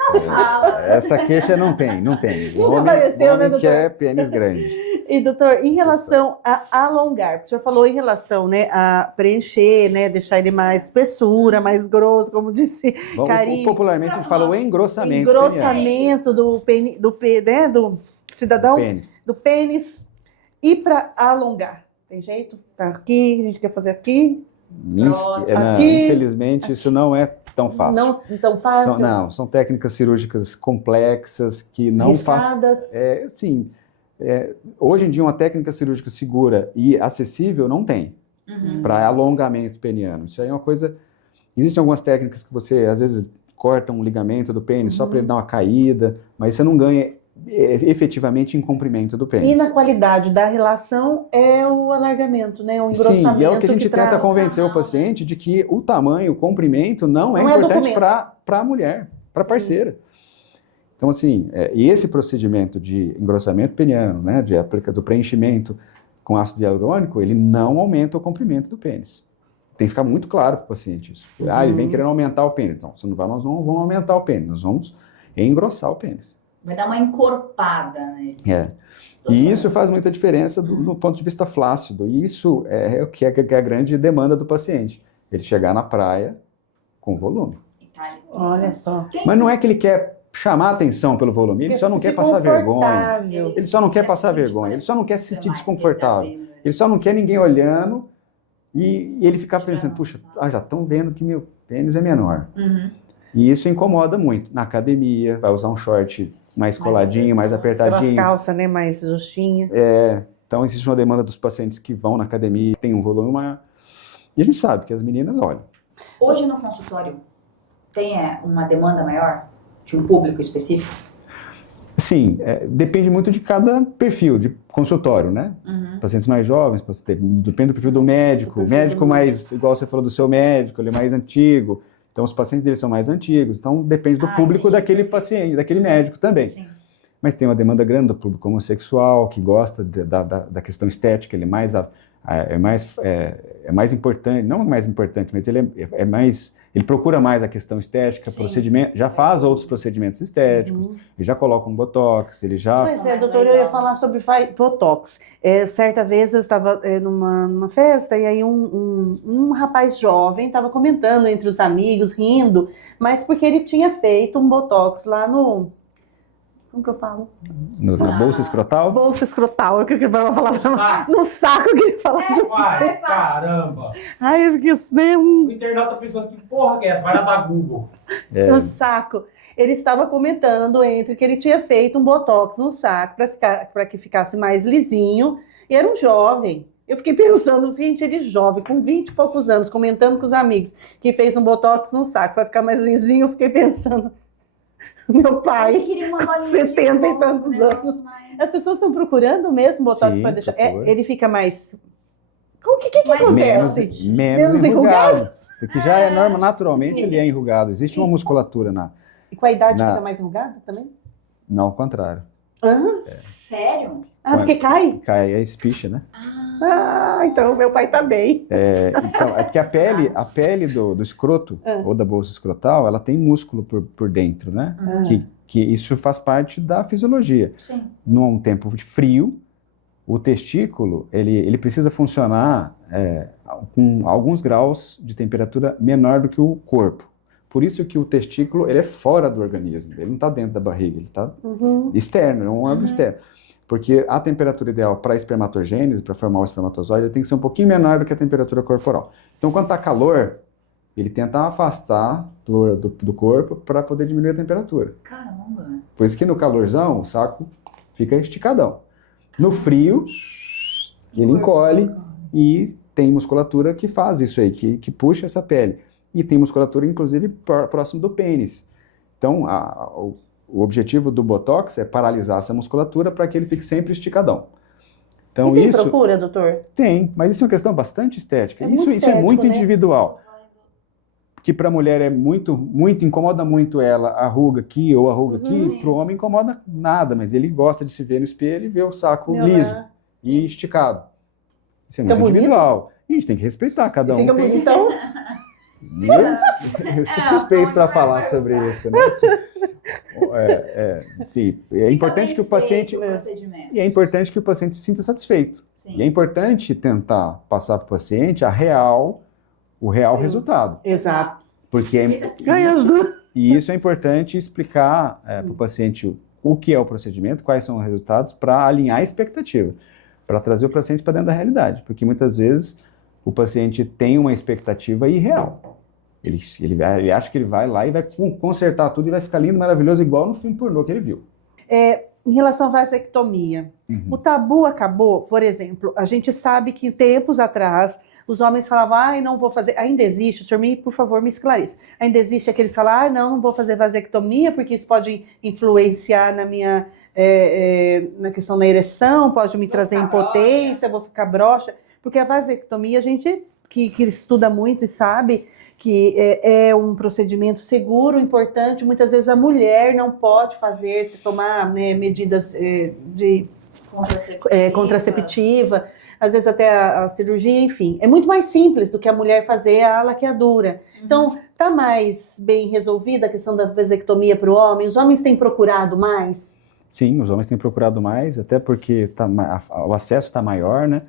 Essa queixa não tem. O Nunca homem, apareceu, o homem né, doutor? quer pênis grande. E doutor, em relação a alongar, o senhor falou em relação, né, a preencher, né, deixar ele mais espessura, mais grosso, como disse Carinho. Popularmente a gente fala o engrossamento. Engrossamento do cidadão, pênis. do pênis. E para alongar, tem jeito? Tá aqui, a gente quer fazer aqui. Pronto. Aqui. Infelizmente, isso não é tão fácil. Não tão fácil. São técnicas cirúrgicas complexas que não fazem. Riscadas. Hoje em dia, uma técnica cirúrgica segura e acessível não tem Uhum. para alongamento peniano. Isso aí é uma coisa. Existem algumas técnicas que você, às vezes, corta um ligamento do pênis só para ele dar uma caída, mas você não ganha efetivamente em comprimento do pênis. E na qualidade da relação é o alargamento, né? O engrossamento. Sim, e é o que a gente tenta traz. convencer o paciente de que o tamanho, o comprimento não é Não é importante documento. para a mulher, para a Sim. parceira. Então, assim, e esse procedimento de engrossamento peniano, né, do preenchimento com ácido hialurônico, ele não aumenta o comprimento do pênis. Tem que ficar muito claro para o paciente isso. Ele vem querendo aumentar o pênis. Então, nós não vamos aumentar o pênis, nós vamos engrossar o pênis. Vai dar uma encorpada, né? E isso faz muita diferença do ponto de vista flácido. E isso é o que é a grande demanda do paciente. Ele chegar na praia com volume. Olha só. Mas não é que ele quer chamar atenção pelo volume, ele só não quer passar vergonha. Confortável. Ele só não quer passar vergonha, ele só não quer se sentir desconfortável. Ele só não quer ninguém olhando e ele ficar pensando, puxa, já estão vendo que meu pênis é menor. Uhum. E isso incomoda muito. Na academia, vai usar um short mais coladinho, mais Aquelas apertadinho. calças, né, mais justinha. Então, existe uma demanda dos pacientes que vão na academia e tem um volume maior. E a gente sabe que as meninas olham. Hoje no consultório tem uma demanda maior de um público específico? Sim, depende muito de cada perfil de consultório, né? Uhum. Pacientes mais jovens, depende do perfil do médico. O médico mais, igual você falou do seu médico, ele é mais antigo. Então, os pacientes dele são mais antigos. Então, depende do público daquele paciente, daquele médico também. Sim. Mas tem uma demanda grande do público homossexual, que gosta da questão estética, ele é mais é mais importante, não mais importante, mas ele procura mais a questão estética, Sim. procedimento, já faz outros procedimentos estéticos, ele já coloca um botox, ele já... Pois São mais doutor, eu ia vaidosos. falar sobre botox. Certa vez eu estava numa festa e aí um rapaz jovem estava comentando entre os amigos, rindo, mas porque ele tinha feito um botox lá no... Como que eu falo? Na bolsa escrotal. Bolsa escrotal, eu queria falar Saco. no saco, eu queria falar de Uai, caramba. Ai, eu fiquei assim, O internauta tá pensando que porra que é essa? Vai lá da Google. no saco. Ele estava comentando entre que ele tinha feito um botox no saco para que ficasse mais lisinho, e era um jovem. Eu fiquei pensando, gente, ele jovem, com 20 e poucos anos, comentando com os amigos que fez um botox no saco para ficar mais lisinho, eu fiquei pensando, meu Ele pai, queria uma bolinha 70 de e tantos negócio anos. mais- As pessoas estão procurando mesmo botox Sim, para deixar. procura. Ele fica mais. O que Mais acontece? Menos enrugado? enrugado. Porque já é normal, naturalmente ele é enrugado. Existe uma musculatura E com a idade Na- fica mais enrugado também? não, ao contrário. Sério? Ah, porque cai? Cai, é espicha, né? Ah, então meu pai tá bem. Então, é porque a pele do escroto, ou da bolsa escrotal, ela tem músculo por dentro, né? Que isso faz parte da fisiologia. Sim. Num tempo de frio, o testículo, ele precisa funcionar com alguns graus de temperatura menor do que o corpo. Por isso que o testículo, ele é fora do organismo, ele não está dentro da barriga, ele está externo, é um órgão externo. Porque a temperatura ideal para a espermatogênese, para formar o espermatozoide, tem que ser um pouquinho menor do que a temperatura corporal. Então, quando está calor, ele tenta afastar do corpo para poder diminuir a temperatura. Caramba. Por isso que no calorzão, o saco fica esticadão. No frio, ele encolhe e tem musculatura que faz isso aí, que puxa essa pele. E tem musculatura, inclusive, próximo do pênis. Então, o objetivo do Botox é paralisar essa musculatura para que ele fique sempre esticadão. Então, E tem isso procura, doutor? tem, mas isso é uma questão bastante estética. É Isso muito é estético, muito né? individual. Que para a mulher é muito, incomoda muito ela, a ruga aqui ou a ruga aqui, para o homem incomoda nada, mas ele gosta de se ver no espelho e ver o saco Meu liso lá. e esticado. Isso é Fica muito bonito? individual. E a gente tem que respeitar, cada um Fica tem... bonitão? Eu sou suspeito para falar sobre isso, né? Sim, é importante que o paciente... O procedimento. E é importante que o paciente se sinta satisfeito. Sim. E é importante tentar passar para o paciente o real Sim. resultado. Exato. Porque Ganha as duas. e isso é importante explicar para o paciente o que é o procedimento, quais são os resultados, para alinhar a expectativa, para trazer o paciente para dentro da realidade. Porque muitas vezes o paciente tem uma expectativa irreal. Ele acha que ele vai lá e vai consertar tudo e vai ficar lindo, maravilhoso, igual no filme pornô que ele viu. Em relação à vasectomia, o tabu acabou, por exemplo, a gente sabe que tempos atrás os homens falavam, ai, não vou fazer, ainda existe, o senhor, por favor, me esclareça, ainda existe aqueles que falam, ai, não vou fazer vasectomia porque isso pode influenciar na minha, na questão da ereção, pode me trazer impotência, vou ficar broxa, porque a vasectomia, a gente que estuda muito e sabe que é um procedimento seguro, importante, muitas vezes a mulher não pode tomar medidas de contraceptiva, às vezes até a cirurgia, enfim. É muito mais simples do que a mulher fazer a laqueadura. Então, está mais bem resolvida a questão da vasectomia para o homem? Os homens têm procurado mais? Sim, os homens têm procurado mais, até porque o acesso está maior, né?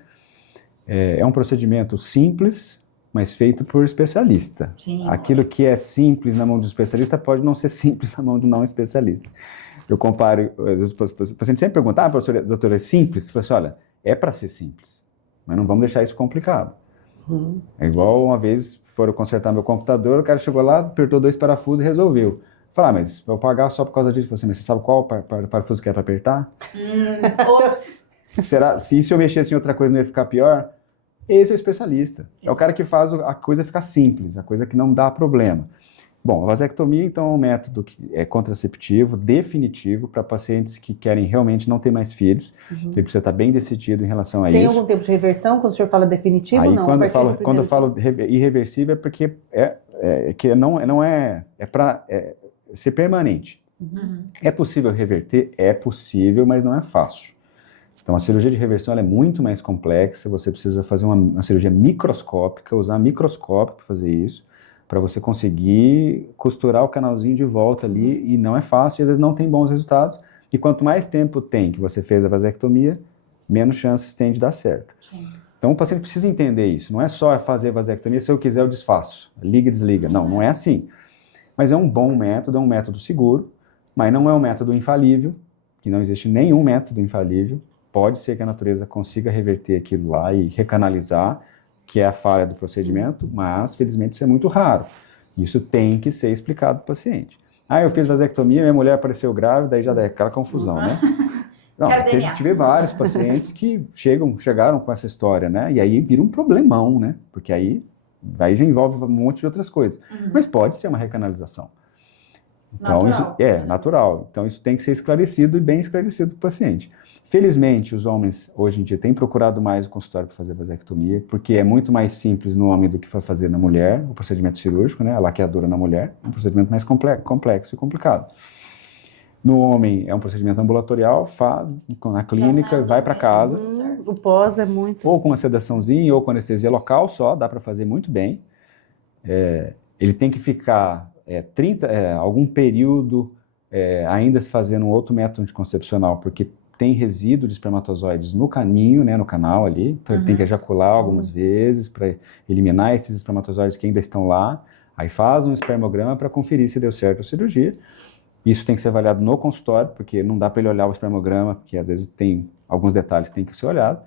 É um procedimento simples, mas feito por especialista. Sim. Aquilo que é simples na mão do especialista pode não ser simples na mão do não especialista. Eu comparo, às vezes o paciente sempre pergunta, doutor, é simples? Eu falo assim, olha, é para ser simples, mas não vamos deixar isso complicado. É igual uma vez foram consertar meu computador, o cara chegou lá, apertou 2 parafusos e resolveu. Falei, mas vou pagar só por causa disso. Eu falei assim, mas você sabe qual parafuso que é para apertar? Ops. Se eu mexesse em outra coisa não ia ficar pior? Esse é o especialista. É o cara que faz a coisa ficar simples, a coisa que não dá problema. Bom, a vasectomia, então, é um método que é contraceptivo, definitivo, para pacientes que querem realmente não ter mais filhos. Ele precisa estar bem decidido em relação a Tem isso. algum tempo de reversão, quando o senhor fala definitivo? Aí, Não, quando eu falo irreversível, é porque não é para ser permanente. É possível reverter? É possível, mas não é fácil. Então, a cirurgia de reversão ela é muito mais complexa, você precisa fazer uma cirurgia microscópica, usar microscópio para fazer isso, para você conseguir costurar o canalzinho de volta ali, e não é fácil, e às vezes não tem bons resultados, e quanto mais tempo tem que você fez a vasectomia, menos chances tem de dar certo. Sim. Então, o paciente precisa entender isso, não é só fazer vasectomia, se eu quiser eu desfaço, liga e desliga, não é assim. Mas é um bom método, é um método seguro, mas não é um método infalível, que não existe nenhum método infalível. Pode ser que a natureza consiga reverter aquilo lá e recanalizar, que é a falha do procedimento, mas felizmente isso é muito raro. Isso tem que ser explicado para o paciente. Eu fiz vasectomia, minha mulher apareceu grávida, aí já dá aquela confusão, né? Não, tive vários pacientes que chegaram com essa história, né? E aí vira um problemão, né? Porque aí já envolve um monte de outras coisas. Mas pode ser uma recanalização. Então, Natural. isso é natural. Então, isso tem que ser esclarecido e bem esclarecido para o paciente. Felizmente, os homens, hoje em dia, têm procurado mais o consultório para fazer vasectomia, porque é muito mais simples no homem do que para fazer na mulher, o procedimento cirúrgico, né? A laqueadura na mulher, é um procedimento mais complexo e complicado. No homem, é um procedimento ambulatorial, faz na clínica, vai para casa. O pós é muito... Ou com uma sedaçãozinha, ou com anestesia local só, dá para fazer muito bem. Ele tem que ficar algum período ainda fazendo um outro método anticoncepcional, porque tem resíduo de espermatozoides no caminho, né, no canal ali, então ele tem que ejacular algumas vezes para eliminar esses espermatozoides que ainda estão lá, aí faz um espermograma para conferir se deu certo a cirurgia. Isso tem que ser avaliado no consultório, porque não dá para ele olhar o espermograma, porque às vezes tem alguns detalhes que tem que ser olhado,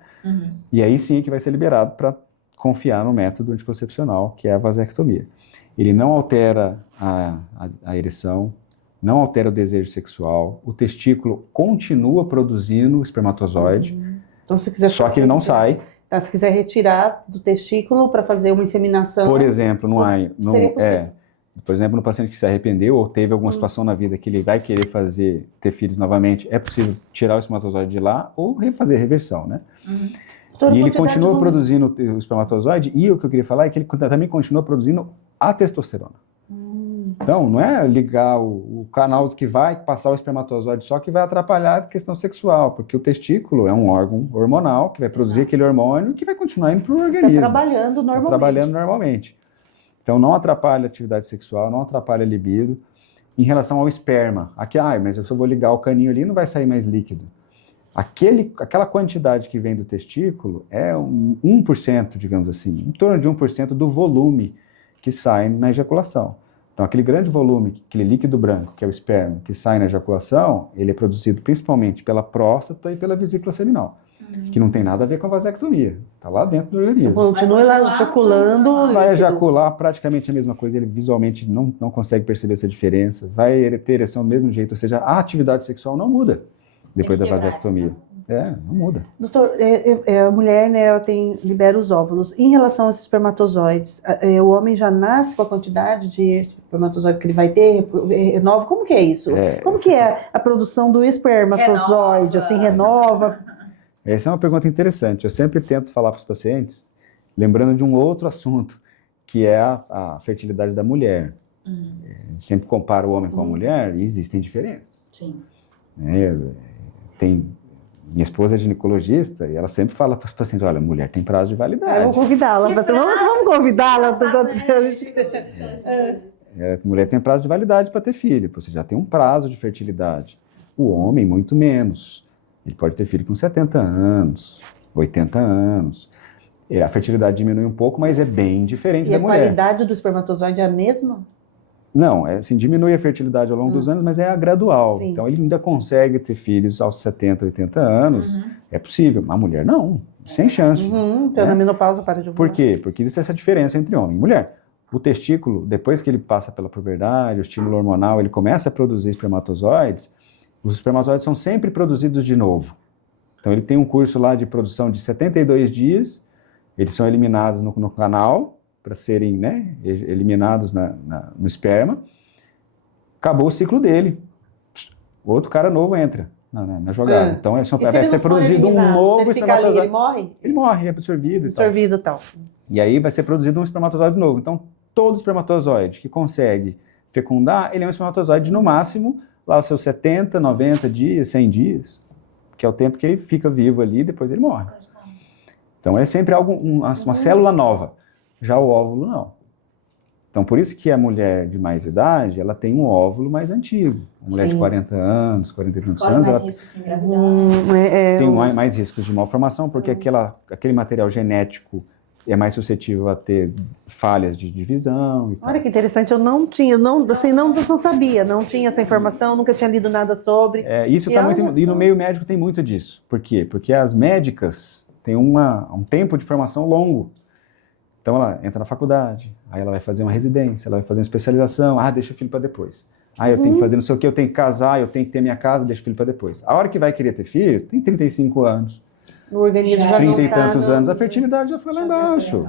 e aí sim que vai ser liberado para confiar no método anticoncepcional, que é a vasectomia. Ele não altera a ereção, não altera o desejo sexual, o testículo continua produzindo espermatozoide, Então, se quiser só que ele não sai. Tá, se quiser retirar do testículo para fazer uma inseminação... Por exemplo, seria possível. Por exemplo, no paciente que se arrependeu ou teve alguma situação na vida que ele vai querer ter filhos novamente, é possível tirar o espermatozoide de lá ou refazer a reversão, né? Toda E ele quantidade continua de- produzindo o espermatozoide, e o que eu queria falar é que ele também continua produzindo a testosterona. Então, não é ligar o canal que vai passar o espermatozoide só que vai atrapalhar a questão sexual, porque o testículo é um órgão hormonal que vai produzir aquele hormônio que vai continuar indo para o organismo. Tá trabalhando Tá normalmente. trabalhando normalmente. Então, não atrapalha a atividade sexual, não atrapalha a libido. Em relação ao esperma, aqui, mas eu só vou ligar o caninho ali, não vai sair mais líquido. Aquela quantidade que vem do testículo é 1%, digamos assim, em torno de 1% do volume que sai na ejaculação. Então, aquele grande volume, aquele líquido branco, que é o esperma, que sai na ejaculação, ele é produzido principalmente pela próstata e pela vesícula seminal, que não tem nada a ver com a vasectomia, está lá dentro do organismo. Continua lá continuar ejaculando. sendo- Vai líquido. ejacular praticamente a mesma coisa, ele visualmente não consegue perceber essa diferença, vai ter ereção do mesmo jeito, ou seja, a atividade sexual não muda depois da Tem que quebrar vasectomia. Não muda. Doutor, a mulher, né, ela libera os óvulos. Em relação aos espermatozoides, o homem já nasce com a quantidade de espermatozoides que ele vai ter, renova? Como que é isso? Como que é a produção do espermatozoide? Renova. Assim, renova? Essa é uma pergunta interessante. Eu sempre tento falar para os pacientes, lembrando de um outro assunto, que é a fertilidade da mulher. Sempre comparo o homem com a mulher e existem diferenças. Sim. Minha esposa é ginecologista e ela sempre fala para os pacientes, olha, mulher tem prazo de validade. Vamos convidá-la. Vamos convidá-la. Mulher tem prazo de validade para ter filho, você já tem um prazo de fertilidade. O homem, muito menos. Ele pode ter filho com 70 anos, 80 anos. A fertilidade diminui um pouco, mas é bem diferente E da a mulher. qualidade do espermatozoide é a mesma? Não, assim, diminui a fertilidade ao longo dos anos, mas é gradual. Sim. Então, ele ainda consegue ter filhos aos 70, 80 anos. É possível. A mulher, não. Sem chance. Então, na menopausa para de ovular. Por quê? Porque existe essa diferença entre homem e mulher. O testículo, depois que ele passa pela puberdade, o estímulo hormonal, ele começa a produzir espermatozoides, os espermatozoides são sempre produzidos de novo. Então, ele tem um curso lá de produção de 72 dias, eles são eliminados no canal, para serem, né, eliminados no esperma. Acabou o ciclo dele. Outro cara novo entra na jogada. Então, E se vai ele ser não for produzido um eliminado, novo se ele ficar ali, espermatozoide. ele morre? Ele morre, é absorvido e tal. Absorvido e tal. E aí vai ser produzido um espermatozoide novo. Então, todo espermatozoide que consegue fecundar, ele é um espermatozoide no máximo, lá os seus 70, 90 dias, 100 dias, que é o tempo que ele fica vivo ali e depois ele morre. Então é sempre algo, uma célula nova. Já o óvulo não. Então por isso que a mulher de mais idade, ela tem um óvulo mais antigo. A mulher de 40 anos, 40 e tantos anos, mais ela risco de engravidar. tem mais riscos de malformação, porque aquele material genético é mais suscetível a ter falhas de divisão e tal. Olha que interessante, eu não tinha, não sabia, não tinha essa informação, nunca tinha lido nada sobre. Isso está muito, e no meio médico tem muito disso. Por quê? Porque as médicas têm um tempo de formação longo. Então ela entra na faculdade, aí ela vai fazer uma residência, ela vai fazer uma especialização, deixa o filho para depois. Eu tenho que fazer não sei o que, eu tenho que casar, eu tenho que ter minha casa, deixa o filho para depois. A hora que vai querer ter filho, tem 35 anos. O organismo já 30 não e tantos tá anos, a fertilidade já foi lá embaixo.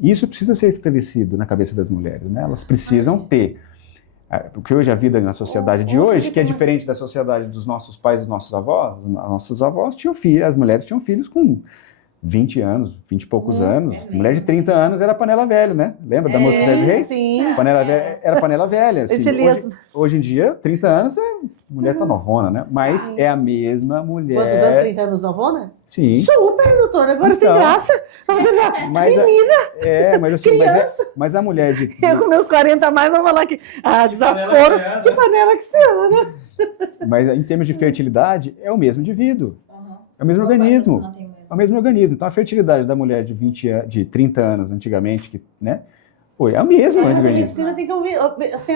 Isso precisa ser esclarecido na cabeça das mulheres, né? Elas precisam ter. Porque hoje a vida na sociedade de hoje, que é diferente da sociedade dos nossos pais e dos nossos avós, nossos avós tinham filhos, as mulheres tinham filhos com 20 anos, 20 e poucos anos. Mulher de 30 anos era panela velha, né? Lembra da música Zé de Reis? Sim. Panela velha, era panela velha. Assim, hoje em dia, 30 anos, a mulher tá novona, né? Mas é a mesma mulher. Quantos anos? 30 anos novona? Sim. Super, doutora. Agora tem graça. Você vê, menina. Mas, assim, mas a mulher de... Eu com meus 40 a mais vou falar que... desaforo. Que panela que você ama. Mas em termos de fertilidade, é o mesmo indivíduo. É o mesmo organismo. É o mesmo organismo. Então, a fertilidade da mulher de 30 anos, antigamente, né? É a mesma organismo. A medicina tem que assim,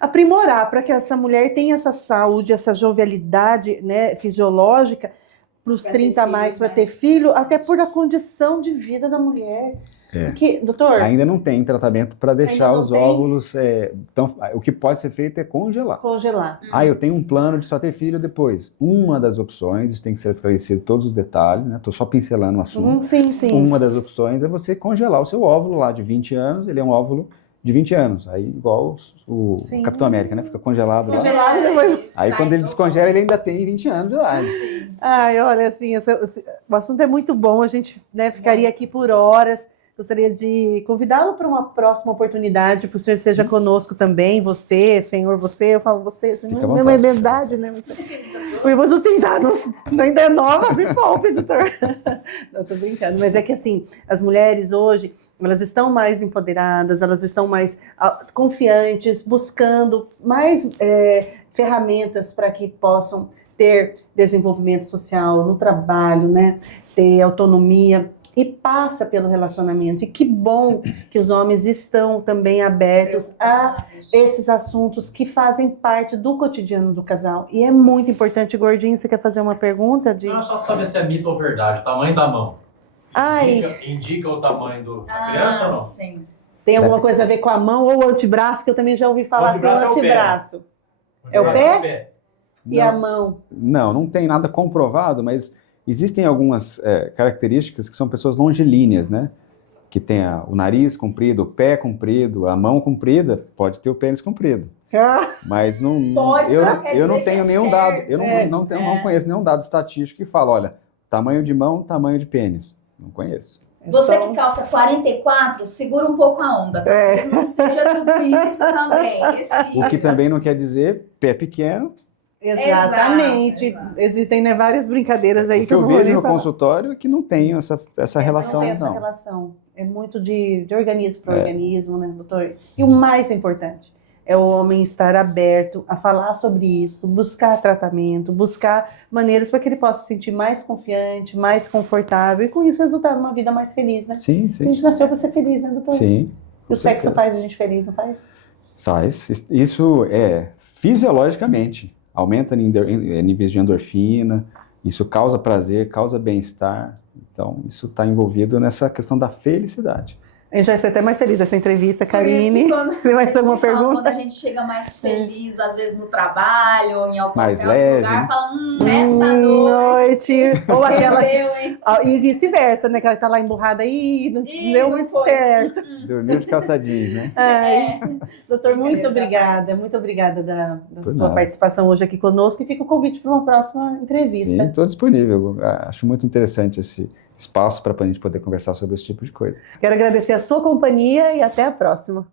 aprimorar para que essa mulher tenha essa saúde, essa jovialidade, né, fisiológica para os 30 a mais, para ter filho, até por a condição de vida da mulher. Porque, doutor... Ainda não tem tratamento para deixar os óvulos... Então, o que pode ser feito é congelar. Eu tenho um plano de só ter filho depois. Uma das opções, isso tem que ser esclarecido todos os detalhes, né? Estou só pincelando o assunto. Sim. Uma das opções é você congelar o seu óvulo lá de 20 anos, ele é um óvulo de 20 anos. Aí, igual o Capitão América, né? Fica congelado lá. Depois... Aí, quando ele descongela, ele ainda tem 20 anos de idade. Olha, assim, o assunto é muito bom, a gente, né, ficaria aqui por horas. Gostaria de convidá-lo para uma próxima oportunidade, para o senhor esteja conosco também, você, senhor, você, eu falo você, assim, não é verdade, né? Eu vou tentar, ainda é nova, me poupe, doutor. Não, tô brincando, mas é que assim, as mulheres hoje, elas estão mais empoderadas, elas estão mais confiantes, buscando mais ferramentas para que possam ter desenvolvimento social no trabalho, né? Ter autonomia. E passa pelo relacionamento. E que bom que os homens estão também abertos a esses assuntos que fazem parte do cotidiano do casal. E é muito importante. Gordinho, você quer fazer uma pergunta? Não, só saber se é mito ou verdade, o tamanho da mão. Indica o tamanho da criança ou não? Sim. Tem alguma coisa a ver com a mão ou o antebraço, que eu também já ouvi falar que é o antebraço. É o pé? E a mão? Não tem nada comprovado, mas... Existem algumas características que são pessoas longilíneas, né? Que tem o nariz comprido, o pé comprido, a mão comprida, pode ter o pênis comprido. Mas eu não tenho nenhum dado, eu não conheço nenhum dado estatístico que fala, olha, tamanho de mão, tamanho de pênis. Não conheço. Você que calça 44, segura um pouco a onda. Talvez não seja tudo isso também. O que também não quer dizer pé pequeno. Exatamente. Exato. Existem, né, várias brincadeiras aí que eu vejo no consultório é que não tem essa relação. Não tem essa relação. É muito de organismo para organismo, né, doutor? E o mais importante é o homem estar aberto a falar sobre isso, buscar tratamento, buscar maneiras para que ele possa se sentir mais confiante, mais confortável e com isso resultar numa vida mais feliz, né? Sim. A gente nasceu para ser feliz, né, doutor? Sim. E o sexo faz a gente feliz, não faz? Faz. Isso fisiologicamente. Aumenta níveis de endorfina, isso causa prazer, causa bem-estar. Então, isso está envolvido nessa questão da felicidade. A gente vai ser até mais feliz essa entrevista, Karine. Você vai ter alguma pergunta? Quando a gente chega mais feliz, às vezes no trabalho, ou em algum né? lugar, fala, essa noite. Ou aquela... E vice-versa, né? Que ela tá lá emburrada aí, não deu muito certo. Dormiu de calça jeans, né? Doutor, muito obrigada. Muito obrigada da sua participação hoje aqui conosco. E fica o convite para uma próxima entrevista. Sim, estou disponível. Acho muito interessante esse espaço para a gente poder conversar sobre esse tipo de coisa. Quero agradecer a sua companhia e até a próxima.